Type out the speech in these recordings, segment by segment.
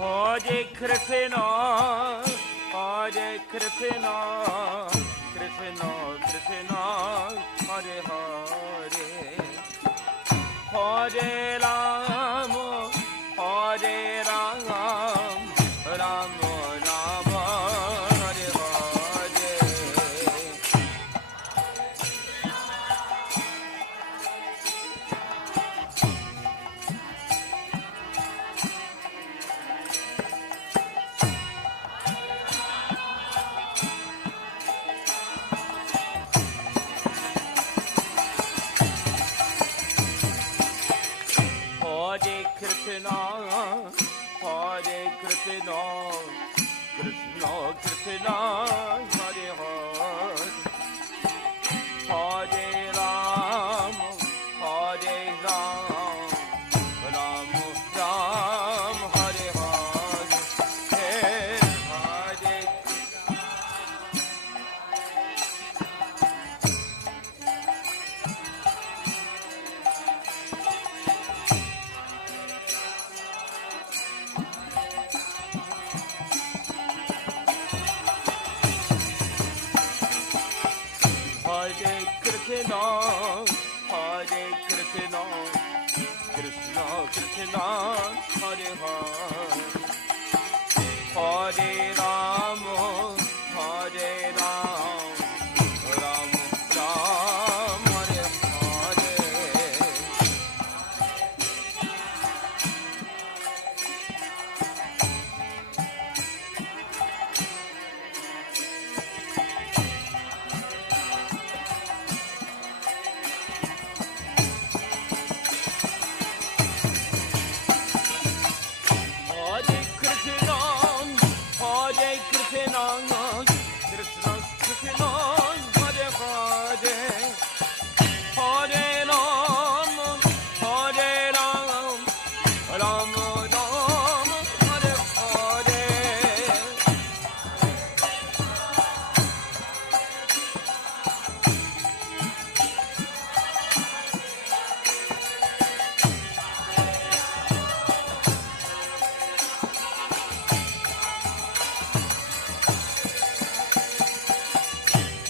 Hare Krishna, Hare Krishna, Krishna Krishna, Hare Hare, Hare Ram, Hare Ram, Ram Ram, Hare Hare. Hare Krishna, Hare Krishna, Krishna Krishna, Hare Hare, Hare Ram, Hare Ram, Ram Ram, Hare Hare, Hare Hare Krishna, Hare Krishna, Krishna Krishna, Hare Hare, Hare Ram, Hare Ram, Ram Ram, Hare Hare. Hare Krishna, Hare Krishna, Krishna Krishna, Hare Hare, Hare Ram, Hare Ram, Ram Ram, Hare Hare.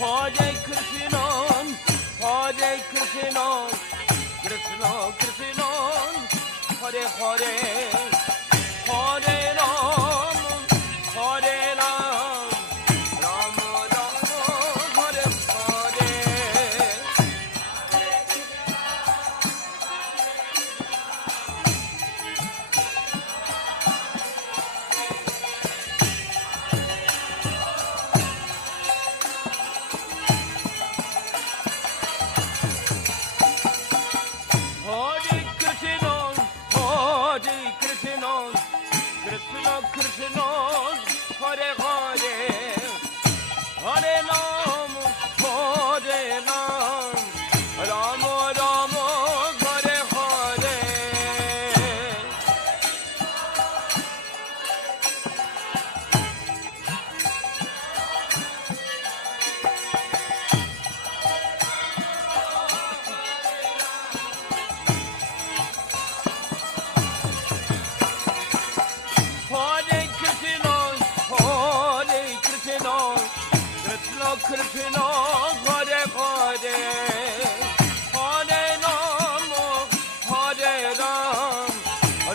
Hare Krishna, Hare Krishna, Krishna Krishna, Hare Hare, Hare Ram, Hare Ram, Ram Ram, Hare Hare. Hare Krishna, Hare Krishna, Krishna Krishna, Hare Hare, Hare Ram, Hare Ram, Ram Ram, Hare Hare. Hare Krishna, Hare Krishna, Krishna Krishna, Hare Hare, Hare Ram, Hare Ram,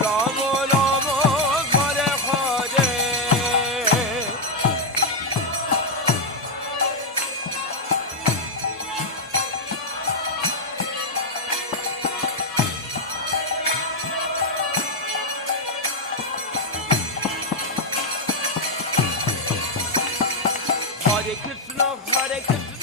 Ram Ram, Hare Hare. Hare Krishna, Hare Krishna,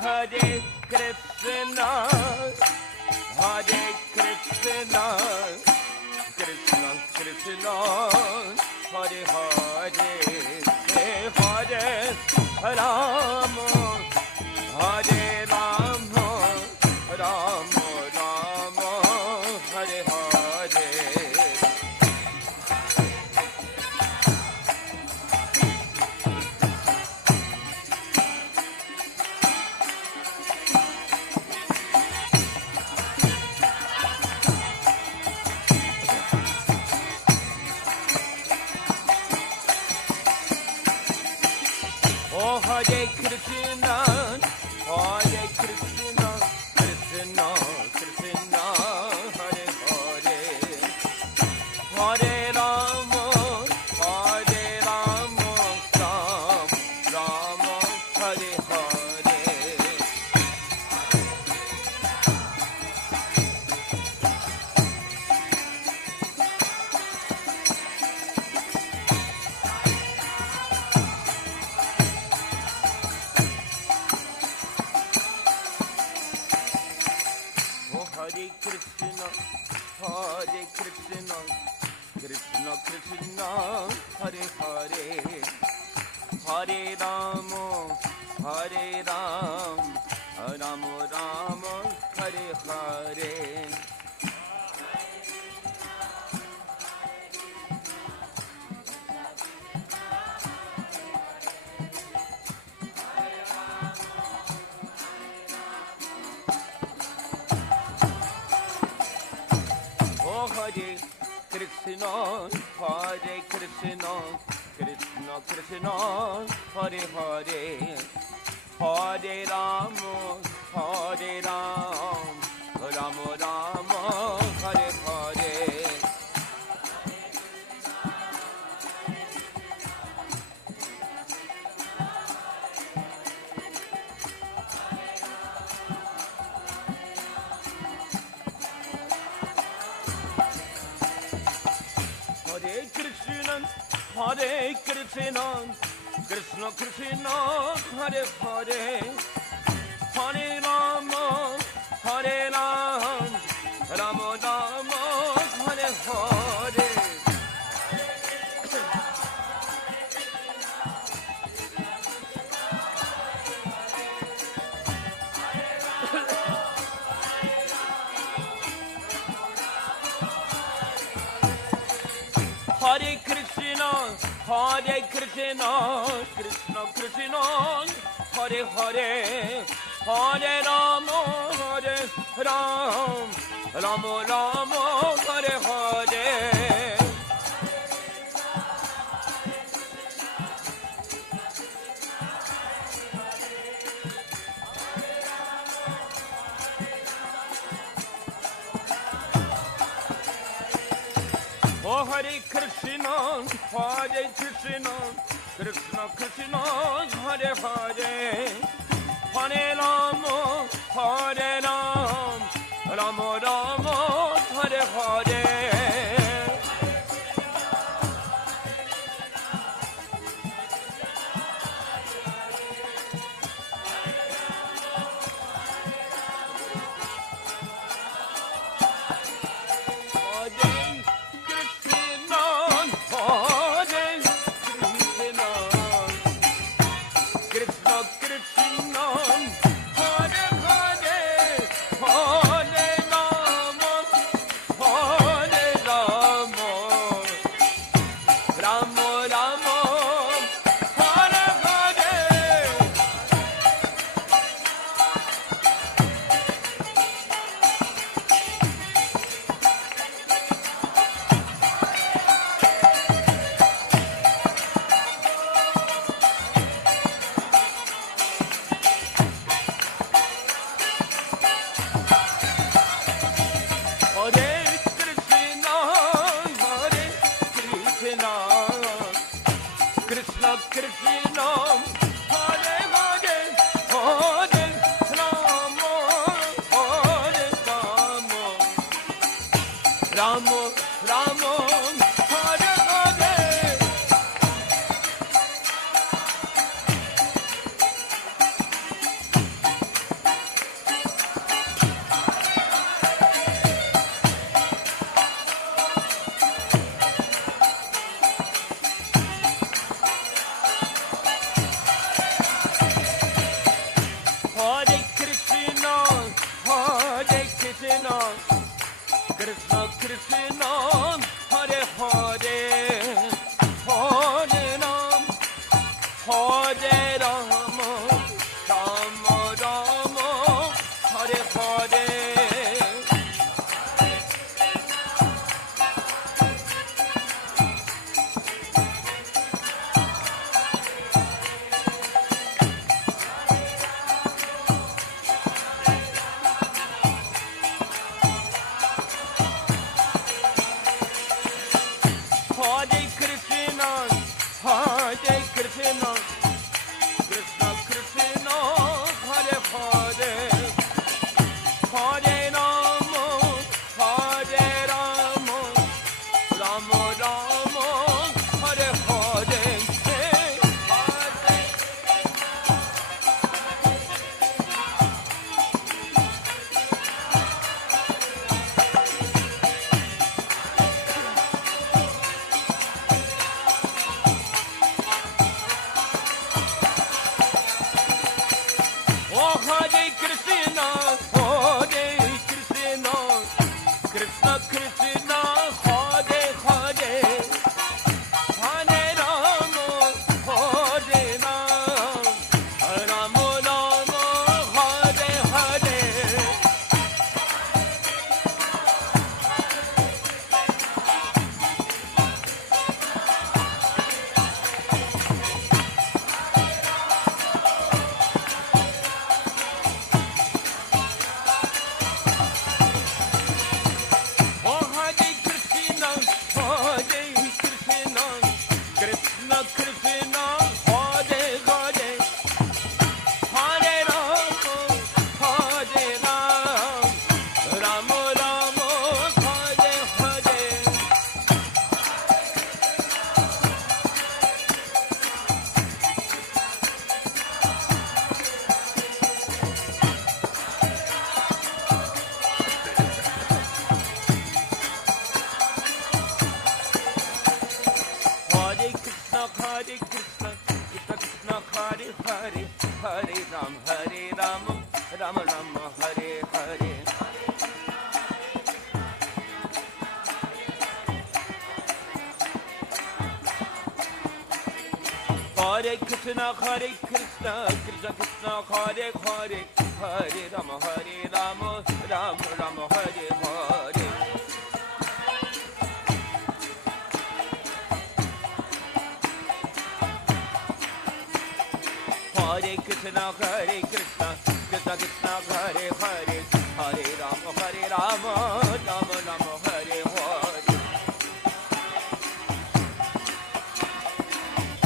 Hare Krishna, Hare Krishna, Krishna Krishna, Hare Hare, Hare Rama, Hare Rama, Rama Rama, Hare Hare. Oh Hare Krishna, Hare Krishna, Krishna Krishna, Hare Hare, Hare Rama, Hare Rama, Ram Rama, Hare Hare. Hare Krishna, Hare Krishna, Krishna Krishna, Hare Hare, Hare Rama, Hare Ram, Rama Rama, Hare Hare. Oh Hare Krishna, Hare Krishna, Krishna Krishna, Hare Hare, Hare Rama, Hare Ram, Rama Rama, Hare Hare. Hare Krishna, Hare Krishna, Krishna Krishna, Hare Hare, Hare Rama, Hare Ram, Rama Rama, Hare Hare. Hare Krishna, Hare Krishna, Krishna Krishna, Hare Hare, Hare Rama, Hare Ram, Rama Rama, Hare Hare. Oh Hare Krishna, Hare Krishna, Krishna Krishna, Hare Hare, Hare Rama, Hare Ram, Rama Rama, Hare Hare. Hare Krishna, Hare Hare, Hare Ram, Hare Rama, Rama Rama, Hare Hare. Hare Krishna, Hare Krishna, Krishna Krishna, Hare Hare, Hare Rama, Hare Rama, Rama Rama, Hare Hare. Oh Hare Krishna, Hare Krishna, Krishna Krishna, Hare Hare, Hare Rama, Hare Rama, Rama Rama, Hare Hare. Oh Hare Krishna, Hare Krishna, Krishna Krishna, Hare Hare, Hare Rama, Hare Rama,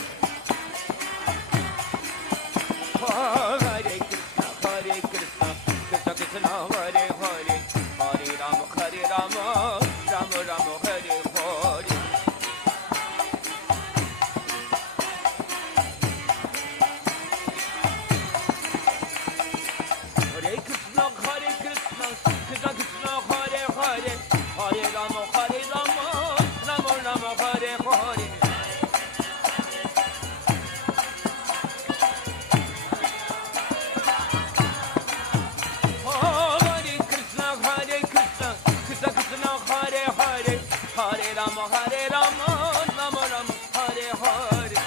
Rama Rama, Hare Hare. Hare Krishna, Krishna Krishna, Hare Hare, Hare Ram, Rama Rama, Hare Hare. Hare Krishna, Krishna Krishna, Hare Hare, Hare Rama, Rama Rama, Hare Hare. Hare Krishna, Krishna Krishna, Hare Hare, Hare Rama, Rama Rama, Hare Hare. Hare Krishna, Krishna Krishna, Hare Hare, Hare Rama, Rama Rama, Hare Hare. Hare Krishna, Krishna Krishna, Hare Hare, Hare Rama, Rama Rama, Hare Hare.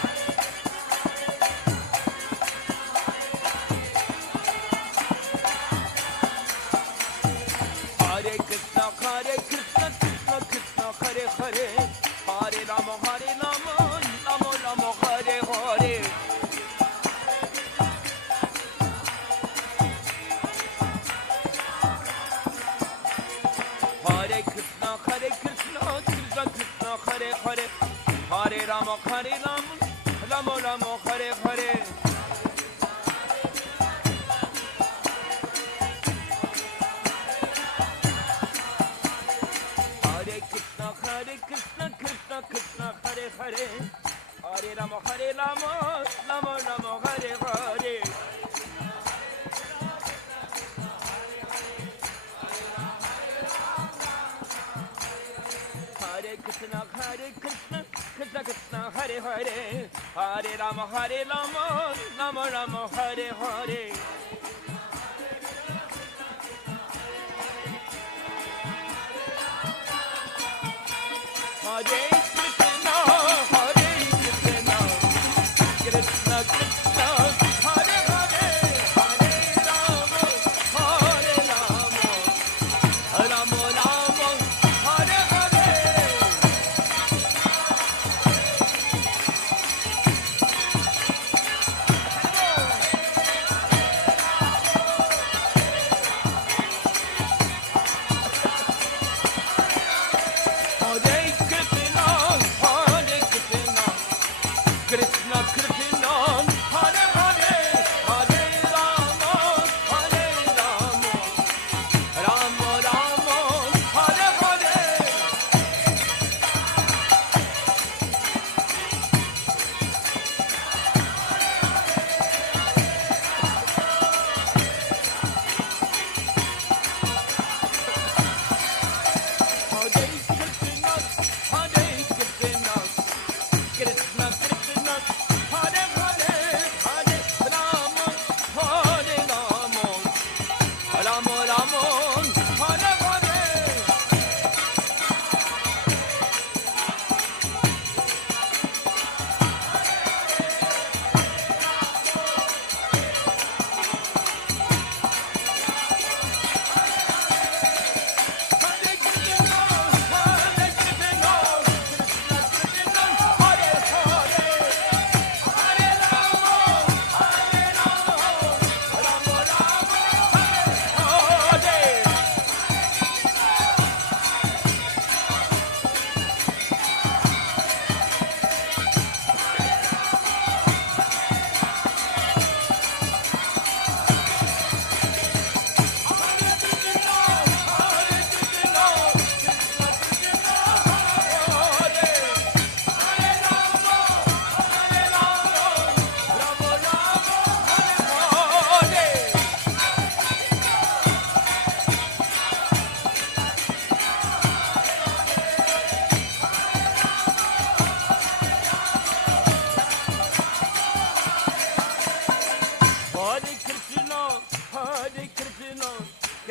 Hare Krishna, Krishna Krishna, Hare Hare, Hare Rama, Rama Rama, Hare Hare. Hare Krishna, Krishna Krishna, Hare Hare, Hare Rama, Rama Rama, Hare Hare. Hare Krishna, Krishna Krishna, Hare Hare, Hare Rama, Rama Rama, Hare Hare. Hare Krishna, Krishna Krishna, Hare Hare, Hare Rama, Rama Rama, Hare Hare. Hare Krishna, Krishna Krishna, Hare Hare, Hare Rama, Rama Rama, Hare Hare.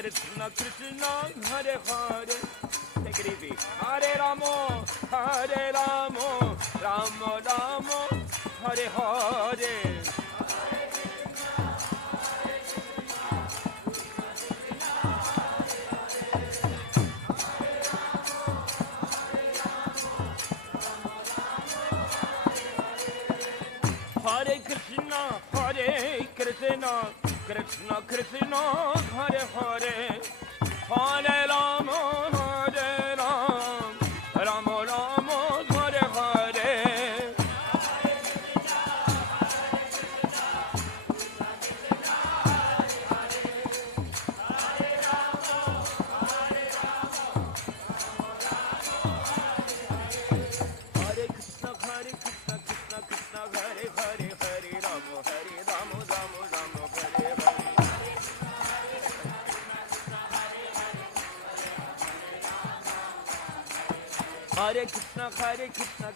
Krishna Krishna Hare Hare. Take it easy. Hare Ramo, Hare Ramo, Ramo Ramo, Hare Hare. Hare Krishna, Krishna Krishna, Hare Hare, Hare Rama, Hare Ram, Rama Rama, Hare Hare. Hare Krishna, Krishna Krishna, Hare Hare, Hare Rama, Rama Rama, Hare Hare. Hare Krishna,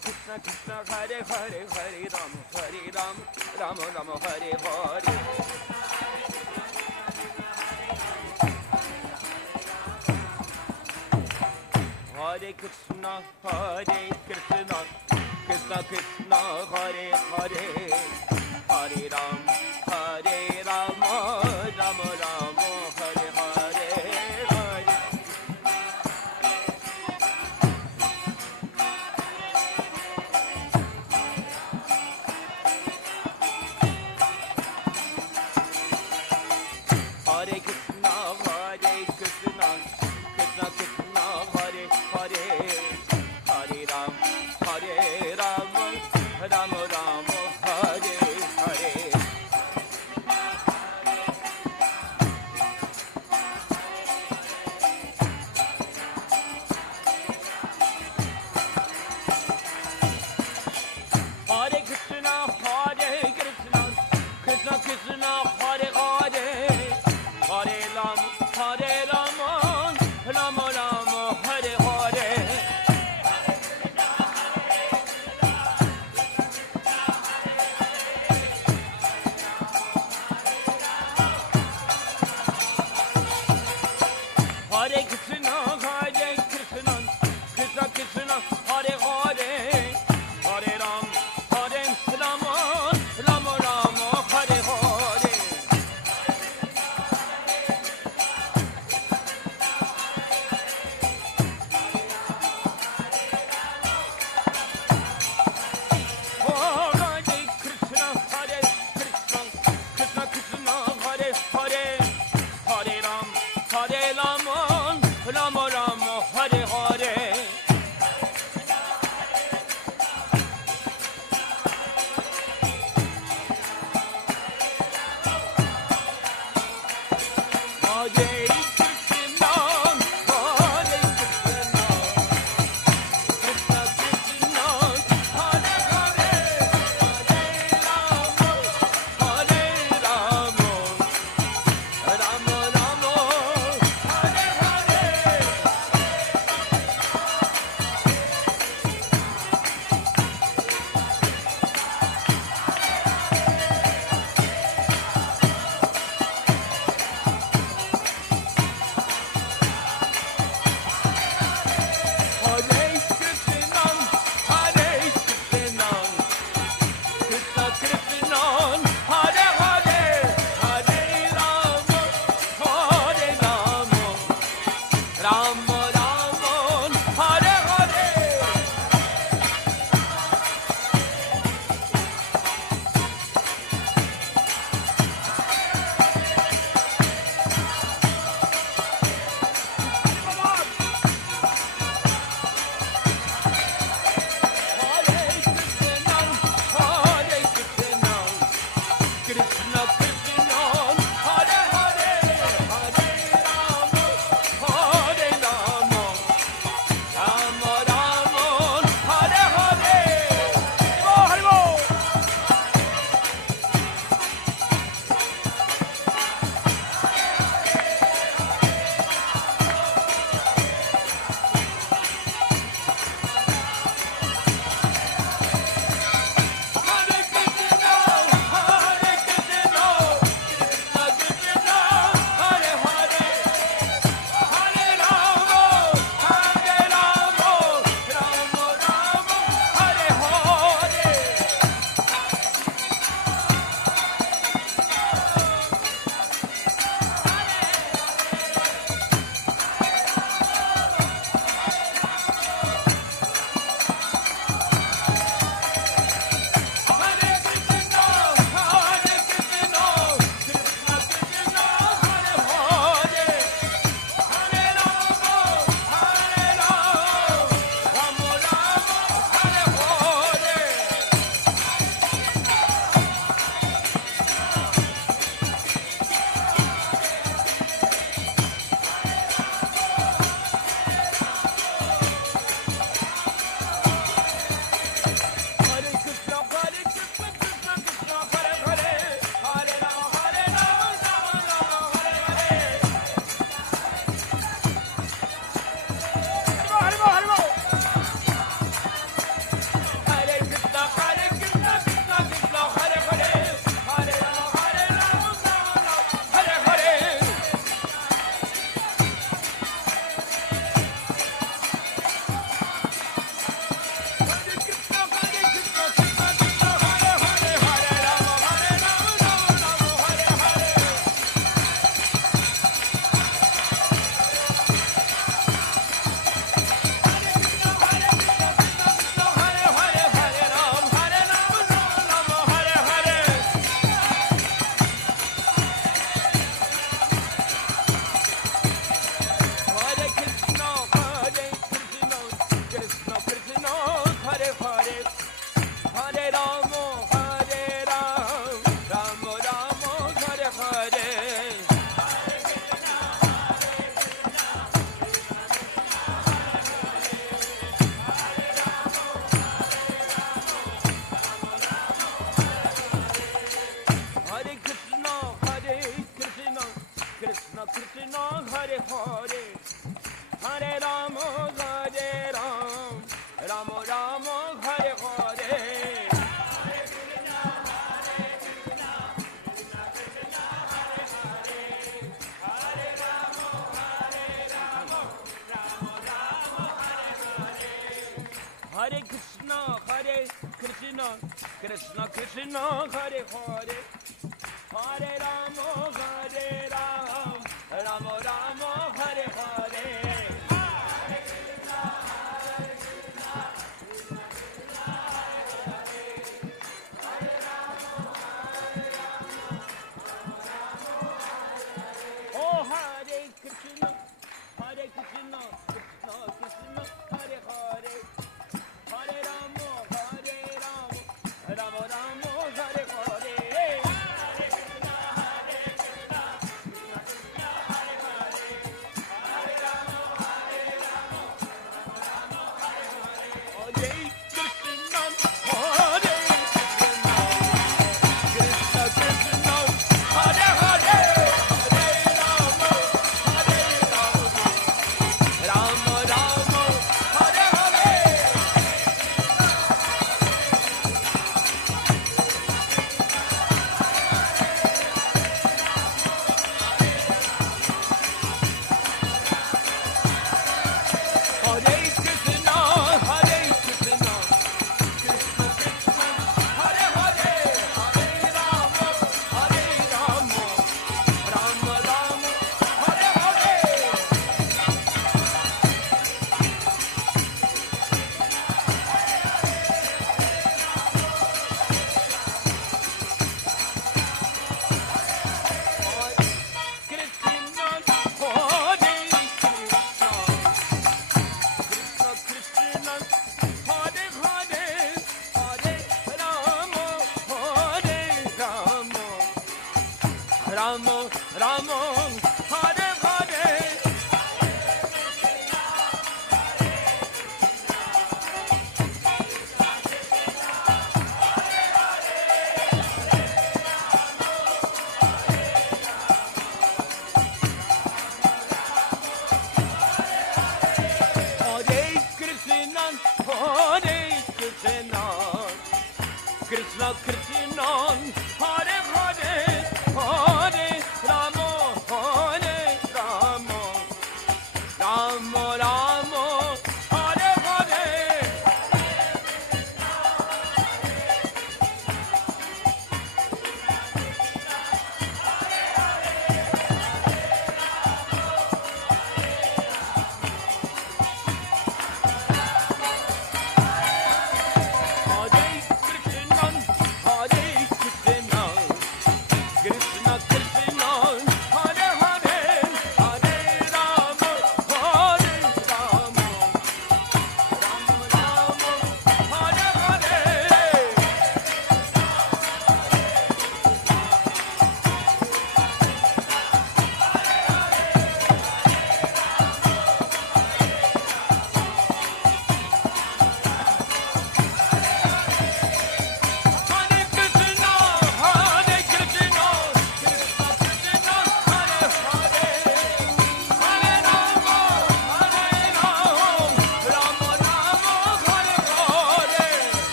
Krishna Krishna, Hare Hare, Hare Rama, Rama Rama, Hare Hare. Hare Krishna, Krishna Krishna, Hare Hare, Hare Rama, Rama Rama, Hare Hare. Hare Krishna, Krishna Krishna, Hare Hare, Hare Rama, Rama Rama, Hare Hare. Hare Krishna, Krishna Krishna, Hare Hare, Hare Krishna Krishna Hare Hare Hare Rama Hare Rama